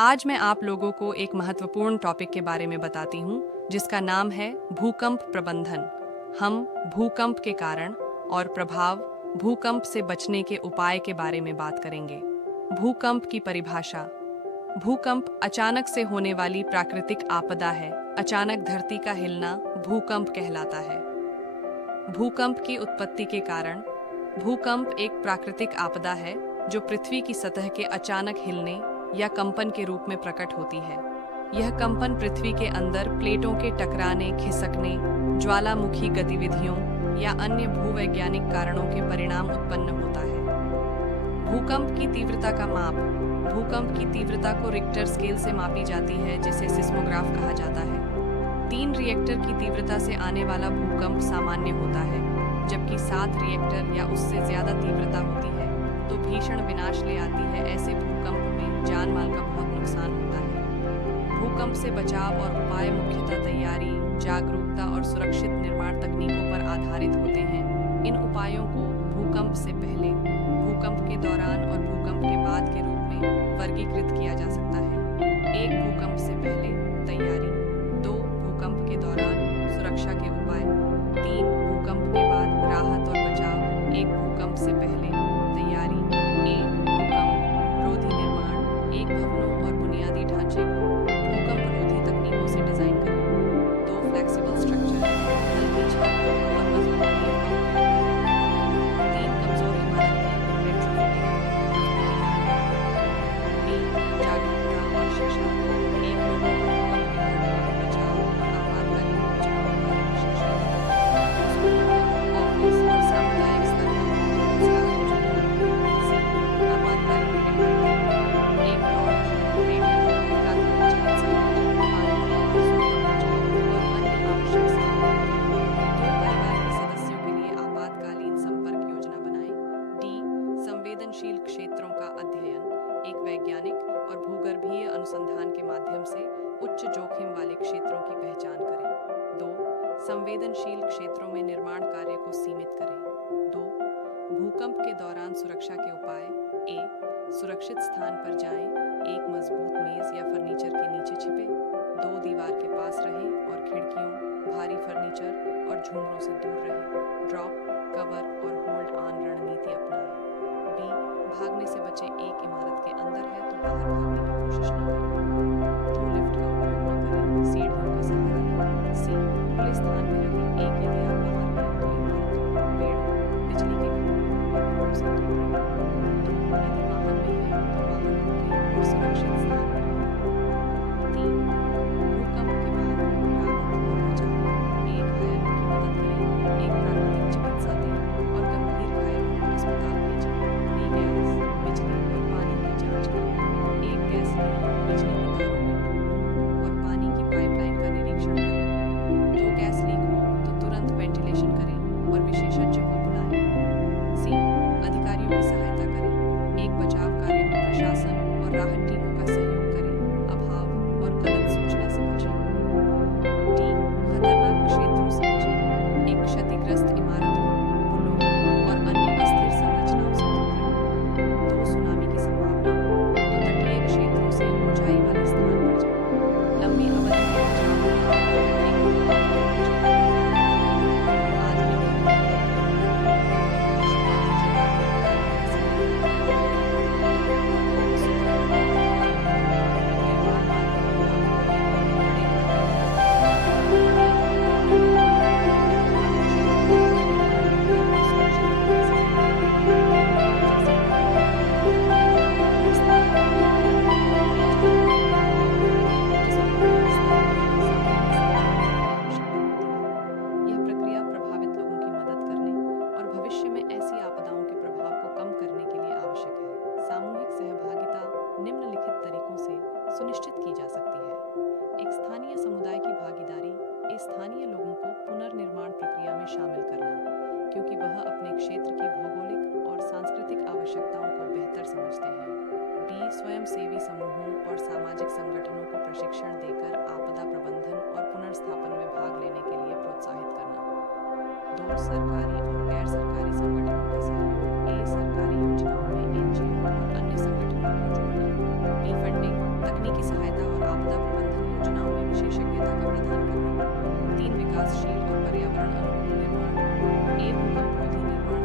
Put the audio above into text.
आज मैं आप लोगों को एक महत्वपूर्ण टॉपिक के बारे में बताती हूँ जिसका नाम है भूकंप प्रबंधन। हम भूकंप के कारण और प्रभाव, भूकंप से बचने के उपाय के बारे में बात करेंगे। भूकंप की परिभाषा। भूकंप अचानक से होने वाली प्राकृतिक आपदा है। अचानक धरती का हिलना भूकंप कहलाता है। भूकंप की उत्पत्ति के कारण। भूकंप एक प्राकृतिक आपदा है जो पृथ्वी की सतह के अचानक हिलने या कंपन के रूप में प्रकट होती है। यह कंपन पृथ्वी के अंदर प्लेटों के टकराने, खिसकने, ज्वालामुखी गतिविधियों या अन्य भूवैज्ञानिक कारणों के परिणाम उत्पन्न होता है। भूकंप की तीव्रता का माप। भूकंप की तीव्रता को रिक्टर स्केल से मापी जाती है जिसे सिस्मोग्राफ कहा जाता है। 3 रिएक्टर की तीव्रता से आने वाला भूकंप सामान्य होता है, जबकि 7 रिएक्टर या उससे ज्यादा तीव्रता होती है तो भीषण विनाश ले आती है। ऐसे भूकंप में जान माल का बहुत नुकसान होता है। भूकंप से बचाव और उपाय मुख्यतः तैयारी, जागरूकता और सुरक्षित निर्माण तकनीकों पर आधारित होते हैं। इन उपायों को भूकंप से पहले, भूकंप के दौरान और भूकंप के बाद के रूप में वर्गीकृत किया जा सकता है। 1 भूकंप से पहले तैयारी, 2 भूकंप के दौरान सुरक्षा के उपाय, 3 भूकंप के बाद राहत और बचाव। 1 भूकंप से पहले तैयारी। भूकंप रोधी निर्माण। 1 भवनों और बुनियादी ढांचे को भूकंप रोधी तकनीकों से डिजाइन करें। 2 फ्लेक्सिबल स्ट्रक्चर, हल्की छत और मजबूत नींव का उपयोग करें। 3 कमजोर इमारत की रेट्रोफिटिंग। 3 जागरूकता और शिक्षा। 1 लोगों को भूकंप के घटनाओं से बचाव और आपातकालीन उपचार के बारे में शिक्षा दें। ऑफिस और सामुदायिक स्तर पर इसका आयोजन करें। आपातकालीन इंटरनेट। 1 टॉर्च, रेडियो, प्राथमिक चिकित्सा, पानी, और अन्य आवश्यक सामग्री। 2 परिवार के सदस्यों के लिए आपातकालीन संपर्क योजना बनाएं। डी संवेदनशील क्षेत्रों का अध्ययन। एक वैज्ञानिक और भूगर्भीय अनुसंधान के माध्यम से उच्च जोखिम वाले क्षेत्रों की पहचान करें। 2 संवेदनशील क्षेत्रों में निर्माण कार्य को सीमित करें। 2 भूकंप के दौरान सुरक्षा के उपाय। ए सुरक्षित स्थान पर जाएं। 1 मजबूत मेज या फर्नीचर के नीचे छिपे। 2 दीवार के पास रहें और खिड़कियों, भारी फर्नीचर और झूमरों से दूर रहें। ड्रॉप, कवर और होल्ड ऑन रणनीति अपनाएं। बी भागने से बचे। 1 इमारत के अंदर है तो बाहर भागने की कोशिश न करें। 2 लिफ्ट का उपयोग न करें, सीढ़ियों का सहारा लें। सी खुले स्थान में रहें। 1 यदि आप बाहर हैं तो इमारतों, पेड़ों, बिजली के खंभों और पोलों से दूर रहें। 2 यदि वाहन में है तो वाहन रोकें और सुरक्षित स्थान पर रहें। 3 भूकंप के बाद राहत और बचाव। 1 घायलों की मदद करें। 1 प्राकृतिक चिकित्सा दें और गंभीर घायलों को अस्पताल भेजें। गैस, बिजली और पानी की जांच करें। 1 गैस लीक, बिजली के तारों में टूटना और पानी की पाइपलाइन का निरीक्षण करें। 2 गैस लीक हो तो तुरंत वेंटिलेशन करें और विशेषज्ञ को बुलाएं। सी अधिकारियों की सहायता करें। 1 बचाव कार्य में प्रशासन और राहत टीमों का सहयोग करें। अभाव और गलत सूचना से बचें। डी खतरनाक क्षेत्रों से बचें। 1 क्षतिग्रस्त इमारतों, पुलों और अन्य अस्थिर संरचनाओं से दूर रहें। 2 सुनामी की संभावना हो तो तटीय क्षेत्रों से ऊंचाई वाले स्थान पर जाएं। लंबी अवधि के बचाव के लिए 1 भूकंप चेतावनी। आधुनिक सुनिश्चित की जा सकती है। एक स्थानीय समुदाय की भागीदारी। स्थानीय लोगों को पुनर्निर्माण प्रक्रिया में शामिल करना, क्योंकि वह अपने क्षेत्र की भौगोलिक और सांस्कृतिक आवश्यकताओं को बेहतर समझते हैं। बी स्वयंसेवी समूहों और सामाजिक संगठनों को प्रशिक्षण देकर आपदा प्रबंधन और पुनर्स्थापन में भाग लेने के लिए प्रोत्साहित करना। 2 सरकारी और गैर सरकारी संगठनों का सहयोग। ए सरकारी योजनाओं में NGO और अन्य संगठनों को जोड़ना। बी फंडिंग, तकनीकी सहायता और आपदा प्रबंधन योजनाओं में विशेषज्ञता का प्रदान करना। 3 विकासशील और पर्यावरण अनुकूल निर्माण। 1 भूकंपरोधी निर्माण